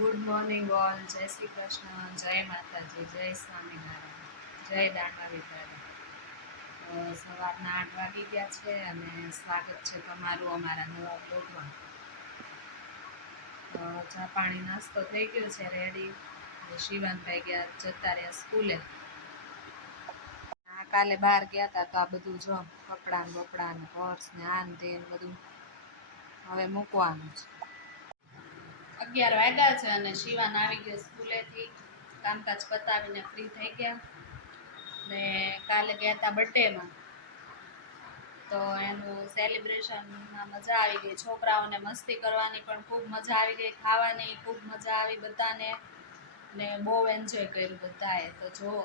Good morning all. જય શ્રી કૃષ્ણ, જય માતાજી, જય સ્વામિનારાયણ, જય દાનવી દાદા. સવારના 8 વાગી ગયા છે અને સ્વાગત છે તમારું અમારા નવા બ્લોગમાં. ચા પાણી નાસ્તો થઈ ગયો છે રેડી. શિવાનભાઈ ગયા જતા રહ્યા સ્કૂલે. કાલે બહાર ગયા હતા તો આ બધું જો કપડાં બપડા ને પર્સ ને આન તે બધું હવે મૂકવાનું છે. 11 વાગ્યા છે અને શિવાન આવી ગયો સ્કૂલેથી. કામકાજ પતાવીને ફ્રી થઈ ગયા ને કાલે ગયા હતા બર્થડેમાં તો એનું સેલિબ્રેશનમાં મજા આવી ગઈ. છોકરાઓને મસ્તી કરવાની પણ ખૂબ મજા આવી ગઈ, ખાવાની ખૂબ મજા આવી બધાને ને બહુ એન્જોય કર્યું બધાએ. તો જુઓ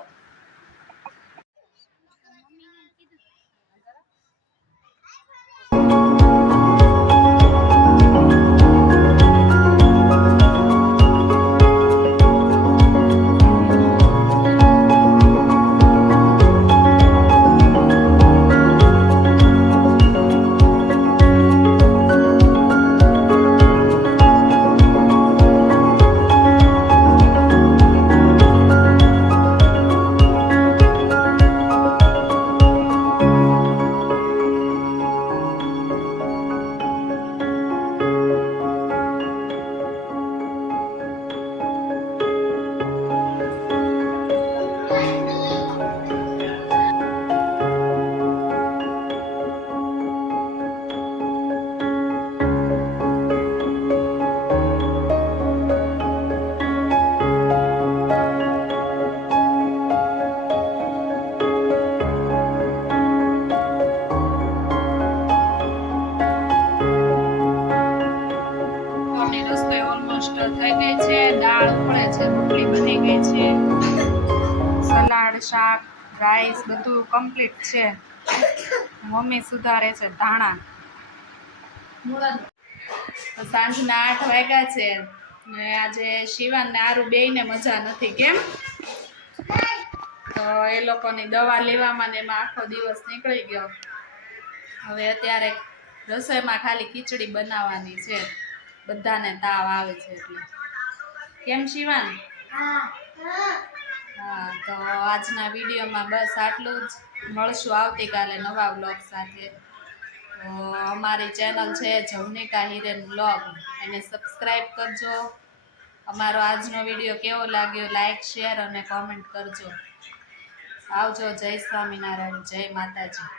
રસોઈ ઓલમોસ્ટ થઈ ગઈ છે. દાળ ઉકળે છે, રોટલી બની ગઈ છે, સલાડ, શાક, રાઈસ બધું કમ્પ્લીટ છે. મમ્મી સુધારે છે ધાણા. સાંજના 8 વાગ્યા છે ને આજે શિવાન ને આરુ બેયને મજા નથી. કેમ? તો એ લોકોની દવા લેવામાં ને એમાં આખો દિવસ નીકળી ગયો. હવે અત્યારે રસોઈમાં ખાલી ખીચડી બનાવવાની છે. બધાને તાવ આવે છે એટલે. કેમ શિવાન? હા, તો આજના વિડીયોમાં બસ આટલું જ. મળશું આવતીકાલે નવા વ્લોગ સાથે. તો અમારી ચેનલ છે જવનિકા હિરેન વ્લોગ, એને સબસ્ક્રાઈબ કરજો. અમારો આજનો વિડીયો કેવો લાગ્યો લાઈક, શેર અને કોમેન્ટ કરજો. આવજો. જય સ્વામિનારાયણ, જય માતાજી.